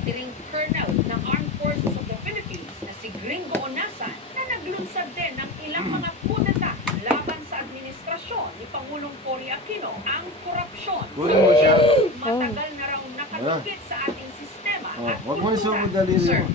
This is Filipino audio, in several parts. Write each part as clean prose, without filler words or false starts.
dati ring colonel ng Armed Forces of the Philippines na si Gringo Onasan na naglunsad din ng ilang mga kudeta laban sa administrasyon ni Pangulong Cory Aquino ang korupsyon. Matagal na raw nakadikit sa ating sistema at kultura. Sir,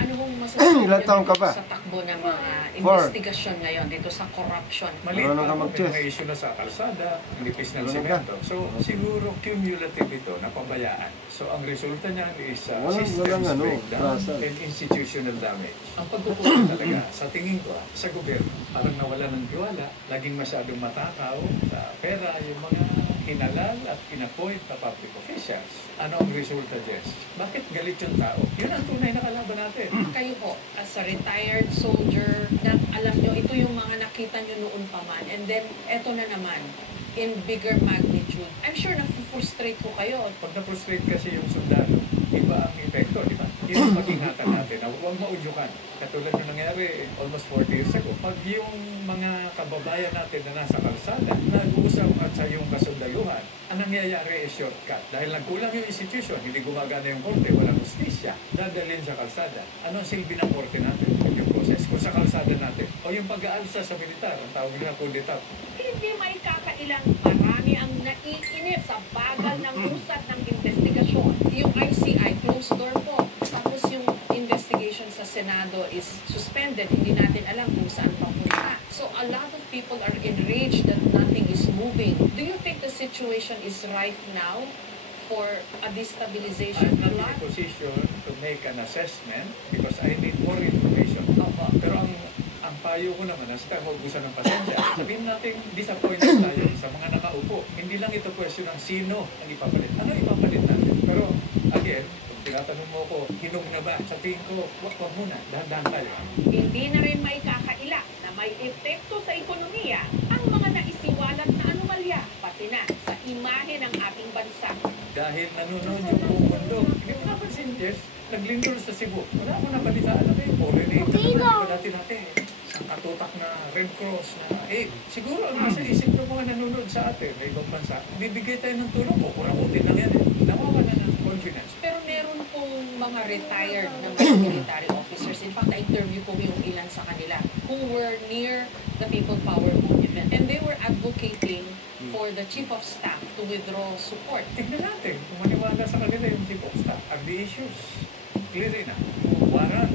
ano hong masasabi Ilang taon ka ba? sa takbo ng mga investigasyon ngayon dito sa corruption? Maliit pa ako, may mga issue na sa kalsada, nipis ng semento. So, siguro cumulative ito, napabayaan. So, ang resulta niyan is systems breakdown and institutional damage. Ang pagkukulang talaga, sa tingin ko, sa gobyerno, parang nawala ng tiwala, laging masyadong matakaw sa pera, yung mga hinalal at inappoint na public officials. Ano ang resulta, Jess? Bakit galit yung tao? Yun ang tunay na kalaban natin. Kayo po, as a retired soldier, na alam nyo, ito yung mga nakita nyo noon pa man. And then, eto na naman, in bigger magnitude. I'm sure na-frustrate ko kayo. Pag na-frustrate kasi yung sundalo, iba ang epekto, di ba? Yun ang pag-ingatan natin, na huwag maudyukan. Katulad yung nangyari almost 40 years ago. Pag yung mga kababayan natin na nasa kalsada, nag-uusap at sa yung kasundayuhan, ang nangyayari ay shortcut. Dahil nagkulang yung institution, hindi gumagana yung korte, walang justisya, dadalhin sa kalsada. Ano ang silbi ng korte natin? Yung proses kung sa kalsada natin. O yung pag-aalsa sa militar, ang tawag nila kudeta. Hindi may kakailang marami ang naiinip sa bagal ng usad ng investigasyon. Yung ICI, closed door po. Tapos yung investigation sa Senado is suspended. Hindi natin alam kung saan papunta. So a lot of people are enraged that nothing is moving. Do you think the situation is ripe now for a destabilization I'm not in plot? a position to make an assessment because I need more information. Pero ang payo ko naman, as tayo mag-usan ng pasensya, sabihin natin disappointed tayo sa mga nakaupo. Hindi lang ito question ng sino ang ipapalit. Ano ipapalit natin? Pero again, kung tinatanong mo ko, hinog na ba? Sa tingin ko, wag muna, dahan-dahan tayo. Hindi na rin may kakaila na may epekto sa ekonomiya ang mga naisiwalat na anomalya, pati na sa imahe ng ating bansa. Dahil nanonood yung buong mundo. Hindi mo napansin, Jess, naglindol sa Cebu. Wala akong napalitaan na kayo. Pollinator naman. Dati natin. Ang katutak na Red Cross na siguro ang nasa isip ng mga nanonood sa atin na ibang bansa, bibigay tayo ng tulong o kurakutin lang yan nawawala ng confidence. Pero meron pong mga retired na mga military officers. In fact, na-interview ko yung ilan sa kanila who were near the People Power movement. And they were advocating for the Chief of Staff to withdraw support. Tignan natin kung maniwala sa kanila yung Chief of Staff. Are the issues clear na? Warrant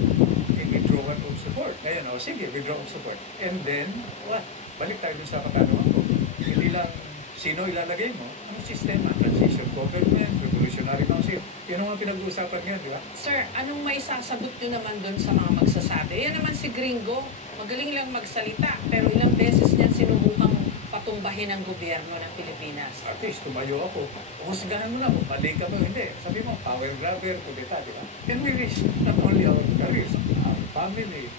withdrawal of support. Ngayon, sige, withdraw of support. And then, what? Balik tayo dun sa katanungan ko. Hindi lang sino ilalagay mo, ang sistema, transition government, revolutionary council. Yan ang mga pinag-uusapan ngayon, di ba? Sir, anong may sasagot nyo naman dun sa mga magsasabi? Yan naman si Gringo, magaling lang magsalita, pero ilang beses niyan sinubukang patumbahin ang gobyerno ng Pilipinas. At least, tumayo ako. Husgahan mo na kung mali ka ba, hindi. Sabi mo, power grabber, kudeta, di ba? And we risk not only our careers, our family,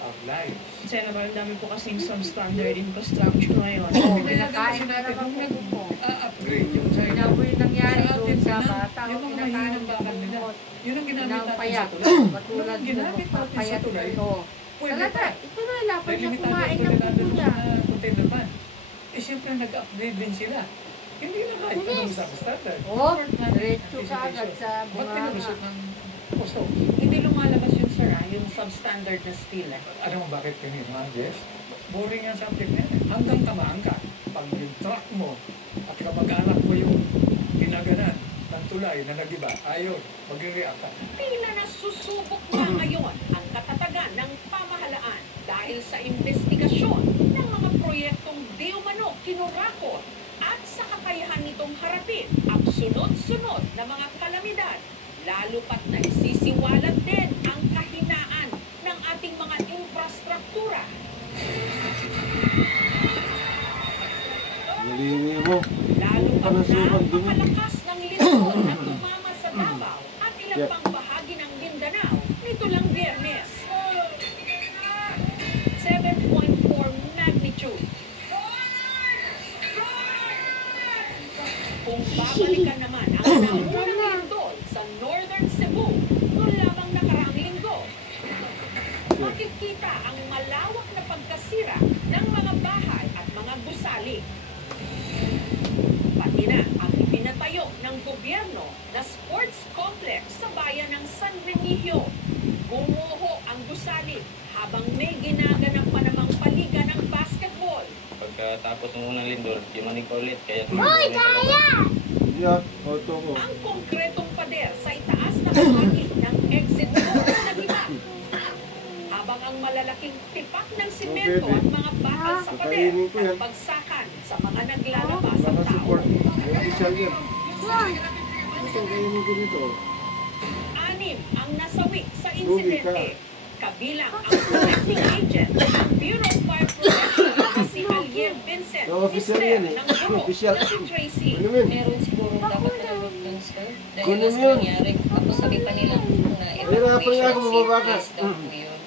our lives. Senator, ang dami po kasing substandard infrastructure ngayon. Pinakain na naman mo. Upgrade yung Kaya po yung nangyari doon sa bata. Yung mga mahinang bakal nila. Yun ang ginamit natin sa Payat. tulay. Matulad Yung ginamit ng natin sa payat tulay. ito. Pwede Talaga, pa. ito na lapat Dahil na limitado kumain ang ng pwede puto niya. na container van. Siyempre nag-upgrade din sila. Hindi na kahit anong sa standard. Oh, diretso ka agad sa Ba't mga... pinalusot ng posto? Hindi lumalabas yun, sir, yung substandard na steel. Alam mo bakit ganyan, mga Jess? Boring yung subject na yan. Hanggang tamaan ka. Pag yung truck mo at kapag-anak mo yung ginaganan ng tulay na nag-iba, ayaw, mag-react ka. Tila na susubok na ngayon ang katatagan ng pamahalaan dahil sa investigasyon ng mga proyektong di umano kinurakot at sa kakayahan nitong harapin ang sunod-sunod na mga kalamidad, lalo pat na isisiwalat din ang kahinaan ng ating mga infrastruktura. Nalihingi mo. Lalo pat na Panasukan dun. makalakas ng lindol na tumama sa Davao at ilang pang bahagi ng Mindanao nito lang Biyernes. 7.4 magnitude. Kung babalikan naman ang naunang lindol sa Northern Cebu noong lamang nakaraang linggo, makikita ang malawak na pagkasira ng mga bahay at mga gusali. Pati na ang ipinatayo ng gobyerno na sports complex sa bayan ng unang lindol, di manig pa ulit. Kaya Yeah, auto ko. Ang konkretong pader sa itaas na bahagi ng exit door na diba? Habang ang malalaking tipak ng simento at mga bakal sa pader at bagsakan sa mga naglalabas ang Baka tao. support. Yung official yan. Gusto kainin ko nito. 6 ang nasawi sa insidente. Kabilang ang protecting agent ng Bureau of Fire Protection na si Alier Vincent, Official yan eh. ng guro Official. na si Tracy. Ano yun? Meron siguro dapat talagang dun, sir. Dahil Kunin mas mo yun. nangyari. Tapos sabi pa nila na Hirapan nga ako evacuation mababakas. safe place daw po yun.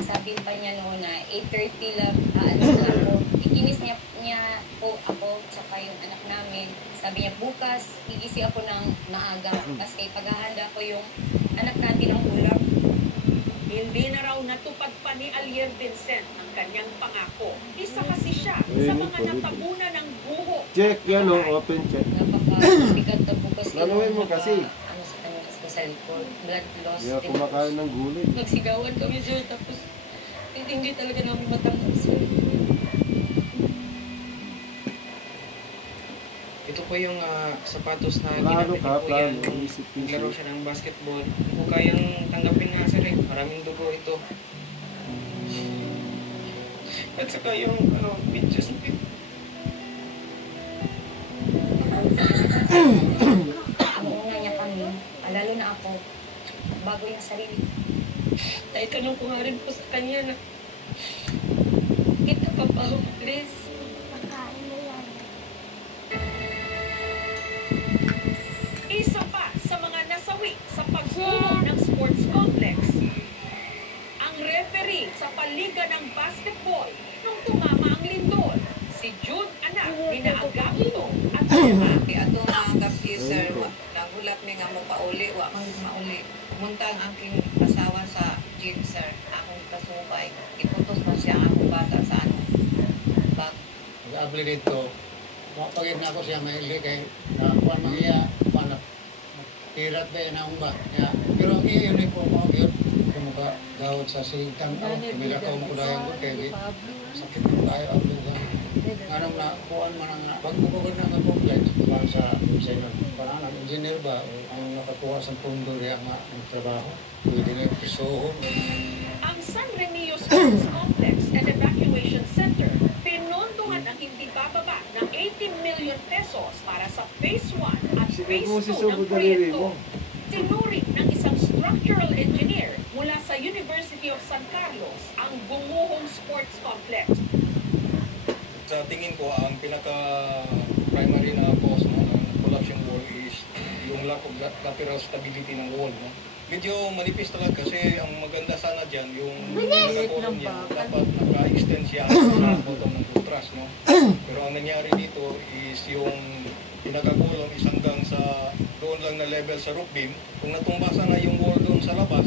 Sabi pa niya noon na 8:30 lang, aalis na ako. Ikinis niya po ako, tsaka yung anak namin. Sabi niya, bukas, gigisi ako ng maaga. Kasi paghahanda ko yung anak natin ng ulam. Hindi na raw natupad pa ni Alier Vincent ang kanyang pangako. Isa kasi siya sa mga natabunan ng buho. Check yan o, open check. Napaka-bigat na po kasi. Laluin mo kasi. Ano sa kanya sa likod, blood loss. Kaya kumakain ng gulay. Nagsigawan kami, sir. Tapos, hindi talaga namin matanggap, sir. Ito po yung sapatos na Plano ginamit ka, niyo po yan. plano. Isip-isip. Naglaro siya ng basketball. Hindi po kayang tanggapin nga sir eh. Maraming dugo ito. At saka yung pictures. Una niya kami, lalo na ako, bago yung sarili. Dahil tanong ko nga rin po sa kanya na, kita pa pa, please. Isa pa sa mga nasawi sa pagbuho ng sports complex. Ang referee sa paliga ng basketball nung tumama ang lindol. Si Jude anak ni Naagapito at Di ato nga gabi, sir, nagulat ni nga mo pauli, wa man mauli. Munta ang aking asawa sa jeep, sir. Akong kasubay. Iputos pa siya ang akong bata sa ano. Bag. Nag-apply dito, mapagin na ako siya maili kay kuwan mangiya, kuwan na pirat ba yan ang ba. Pero ang iya yun po mo yun, kumuka gawad sa silitang ako, kumilakaw mo kudayang ko kay sakit ng tayo ang lugar. Anong na, kuwan man ang pagpupagod na ang complex, kuwan sa designer. Parang ang engineer ba, o ang nakakuha sa pundo rin ang trabaho, pwede na yung pisoho. ang San Remio Sports Complex and Evacuation Center. Pinondohan ang hindi bababa ng 80 million pesos para sa Phase 1 at Phase 2 ng proyekto. Tinuri ng isang structural engineer mula sa University of San Carlos ang gumuhong sports complex. Sa tingin ko, ang pinaka-primary na cause ng collapse yung wall is yung lack of lateral stability ng wall. No? Medyo manipis talaga kasi ang maganda sana dyan, yung nakakulong niya, dapat naka-extend siya sa bottom ng butras. No? Pero ang nangyari dito is yung pinakakulong is hanggang sa doon lang na level sa roof beam. Kung natumbasan na yung wall doon sa labas,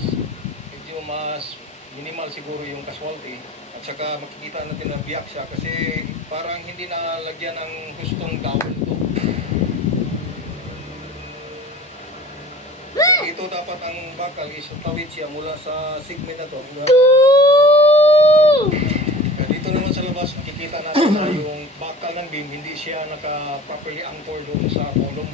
medyo mas minimal siguro yung casualty. At saka makikita natin na biyak siya kasi parang hindi nalagyan ng hustong dowel ito. Ito dapat ang bakal is tawid siya mula sa segment na to. Dito naman sa labas, makikita natin na yung bakal ng beam, hindi siya naka-properly anchor doon sa column.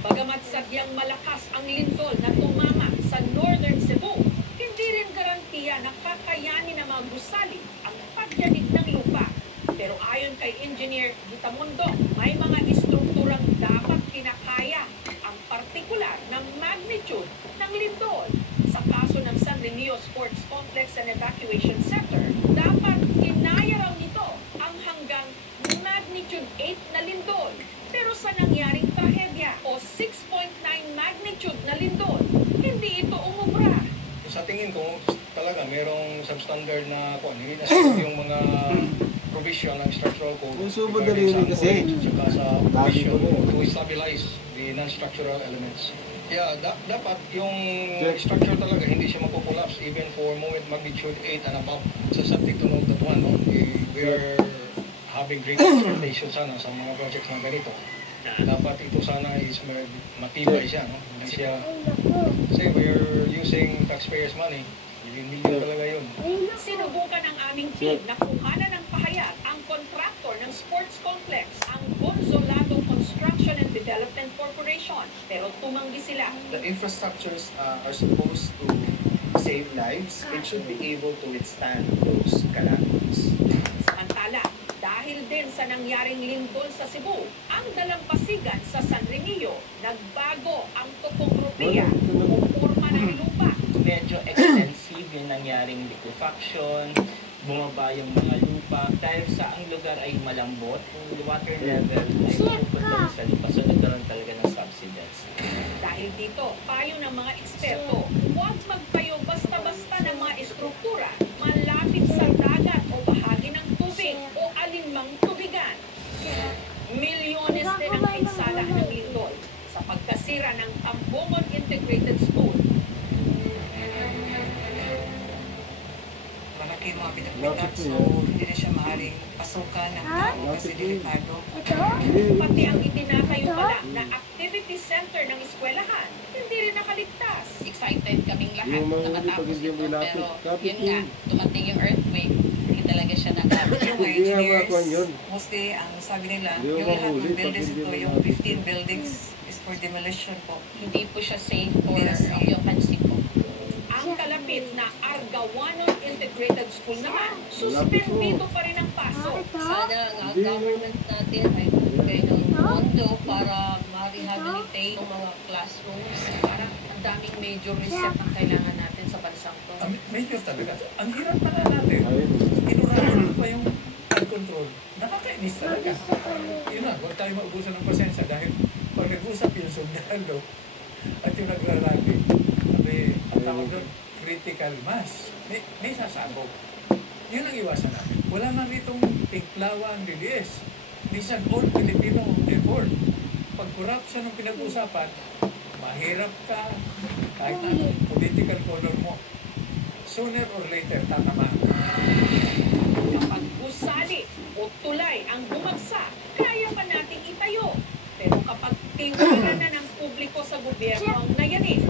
Bagamat sadyang malakas ang lindol na tumama sa Northern Cebu, hindi rin garantiya na kakayanin ng mga gusali ang pagyanig ng lupa. Pero ayon kay Engineer Gitamundo, may mga istrukturang dapat kinakaya ang partikular na magnitude ng lindol. Sa kaso ng San Remio Sports Complex and Evacuation Center, dapat kinaya raw nito ang hanggang magnitude 8 na lindol. Pero sa nangyaring trahedya o 6.9 magnitude na lindol, hindi ito umubra. Sa tingin ko, talaga merong substandard na hindi na sagot yung mga provision ng structural code. Yung subo dali rin kasi. Tsaka sa provision to stabilize the non-structural elements. Kaya dapat yung structure talaga hindi siya mapopullapse even for moment magnitude 8 and above. So subject to note that one, no? We are having great expectations sana sa mga projects na ganito. Dapat ito sana is matibay siya, no? Hindi siya, say we are using taxpayers' money, Milyon talaga yun. Sinubukan ng aming team na kuhanan ng pahayag ang kontraktor ng sports complex, ang Gonzolado Construction and Development Corporation. Pero tumanggi sila. The infrastructures are supposed to save lives. It should be able to withstand those calamities. Samantala, dahil din sa nangyaring lindol sa Cebu, ang dalampasigan sa San Remillo, nagbago ang tukong rupiya o forma ng lupa. Medyo extensive yung nangyaring liquefaction, bumaba yung mga lupa. Dahil sa ang lugar ay malambot, yung water level ay pupunta sa lupa. So nagkaroon talaga ng subsidence. Dahil dito, payo ng mga eksperto, huwag magtayo basta-basta ng mga estruktura malapit sa dagat o bahagi ng tubig o alinmang tubigan. Milyones din ang pinsala ng lindol sa pagkasira ng Tambungon Integrated School. Malaki mga bitak-bitak, so hindi na siya maaaring pasukan ng tao kasi delikado. Pati ang itinatayo pa lang na activity center ng eskwelahan, hindi rin nakaligtas. Excited kaming lahat na matapos ito, pero yun nga, tumating yung earthquake, hindi talaga siya nagamit. Yung mga engineers, mostly ang sabi nila, yung lahat ng buildings ito, yung 15 buildings is for demolition po. Hindi po siya safe for occupancy po. Ang kalapit na Argawanon Integrated School naman, suspendido pa rin ang pasok. Sana ang government natin ay magbigay ng pondo para ma-rehabilitate ang mga classrooms. Parang ang daming major reset ang kailangan natin sa bansang to. Major talaga. Ang hirap pala natin. Inurahan pa yung flood control. Nakakainis talaga. Yun na, huwag tayo maubusan ng pasensya dahil pag nag-usap yung sundalo at yung nagrarally, ang tawag doon, critical mass. May sasabog. Yun ang iwasan natin. Wala man ritong Tinklawan, DDS. Minsan all Filipino effort. Pag corruption ang pinag-usapan, mahirap ka kahit na political color mo. Sooner or later, tatamaan. Kapag gusali o tulay ang bumagsak, kaya pa nating itayo. Pero kapag tiwala na ng publiko sa gobyerno ang nayanin,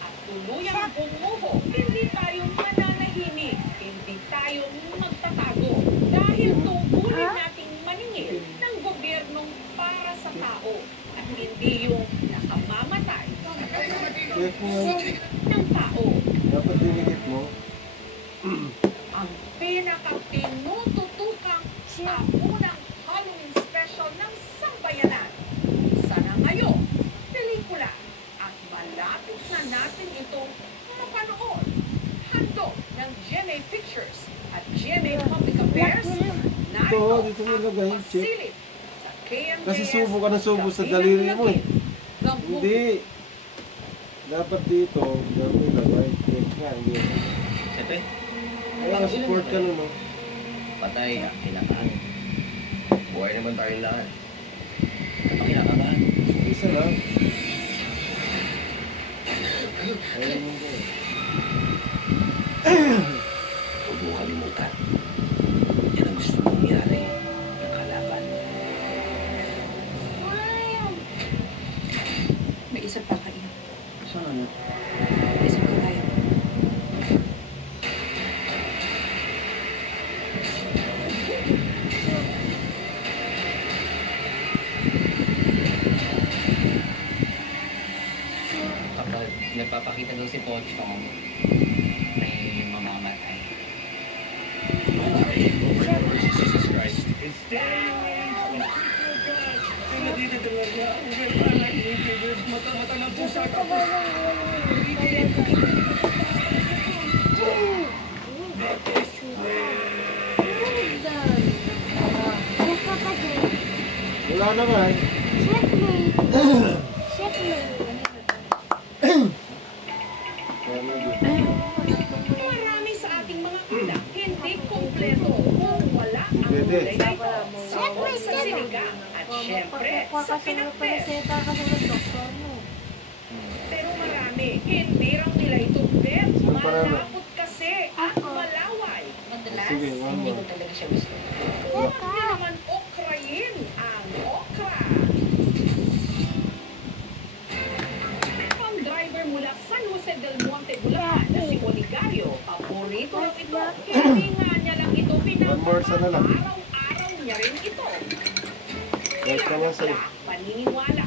at tuluyang bumuho, hindi tayo mananahimik, hindi tayo magtatago. Dahil tungkulin nating maningil ng gobyernong para sa tao at hindi yung nakamamatay ng tao. Dapat dinigit mo. Ang pinaka-tinututukang taunang Halloween special ng Sambayanan. Sana ngayon, pelikula at malapit na natin itong mapanood. Handog ng GMA Pictures at GMA Public Affairs na Dito mo ilagay, check. pasilip sa KMJS. Kasi subo ka ng subo sa daliri mo eh. Hindi. Dapat dito, dapat ilagay. Check nga, hindi. Ito eh, Kaya support ka nun, no? patay ang kinakain. Buhay naman tayo lahat. Ang kinakabahan. Isa lang. Ayun mo ko. Huwag mo kalimutan. Yan ang gusto mong mangyari. Yung kalaban. May isa pa kayo. Saan ano? May isa pa kayo. Kapag nagpapakita daw si Pochong, may mamamatay. Jesus Christ is dead. Sila dito talaga. Mata-mata ng pusa ka. Wala na nga eh. Marami sa ating mga ulam hindi kompleto kung wala ang gulay na ito. Sawag sa sinigang at syempre sa pinakpes. Pero marami, hindi raw nila ito bet. Malapot kasi at malaway. Madalas, Sige, one hindi more. ko talaga siya gusto. Huwag niyo naman okrayin ang okra. Pang driver Cavite del Monte, Bulacan na si Oligario. Paborito lang ito. Hindi nga niya lang ito pinapakain. Araw-araw niya rin ito. Kahit ka lang sa'yo. Paniniwala